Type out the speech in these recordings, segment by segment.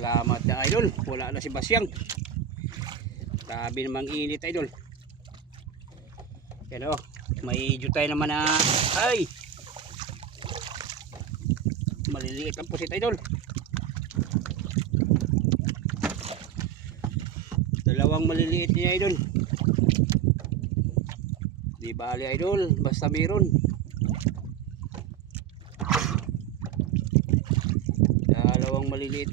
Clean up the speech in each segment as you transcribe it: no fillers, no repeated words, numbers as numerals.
Salamat na idol. Wala na si Basyang. Grabe namang init idol. Yan o. May jutay naman na. Ay! Maliliit ang pusit idol. Dalawang maliliit niya idol. Di bali idol. Basta meron. Dalawang maliliit.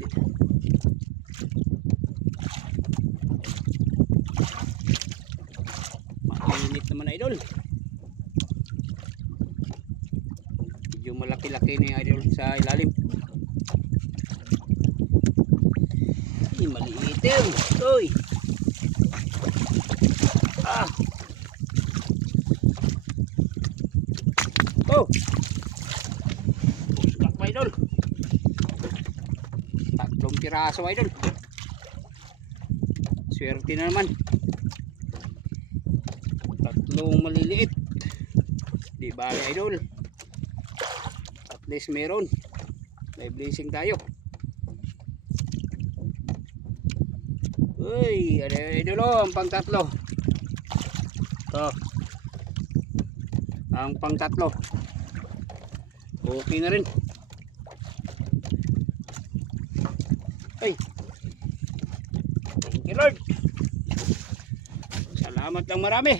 Mainit naman idol. Medyo malaki-laki na idol sa ilalim. Ay, maliit yun. Uy. Ah. Oh. Pustak pa idol. Tatlong piraso idol. Swerte na naman. Tatlong maliliit. Di bali idol. At least meron. May blessing tayo. Uy, idol o, ang pang tatlo. Ito. Ang pang tatlo. Okay na rin. Ay. Thank you Lord. Salamat lang marami.